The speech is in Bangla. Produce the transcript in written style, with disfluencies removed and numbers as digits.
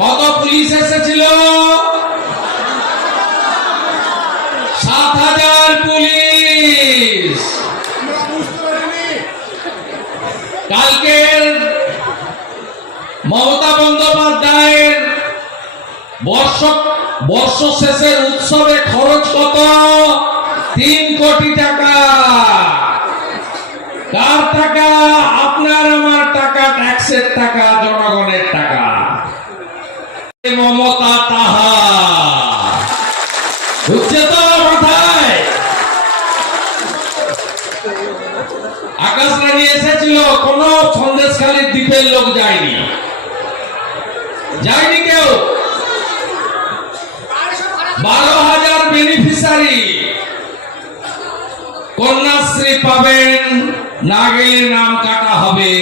কত পুলিশ এসেছিল? 7,000 পুলিশ। কালকের মমতা বন্দ্যোপাধ্যায়ের বর্ষ শেষের উৎসবে খরচ কত? 3 কোটি টাকা। কার টাকা? আপনার আমার টাকা, ট্যাক্সের টাকা, জনগণের টাকা। মমতা তাহা বুঝছে তো মাথায়? আকাশরানী এসেছিল, কোন সন্দেশখালীর দ্বীপের লোক যায়নি, যায়নি কেউ। 12,000 বেনিফিশিয়ারি কন্যাশ্রী পাবেন, না গেলে নাম কাটা হবে।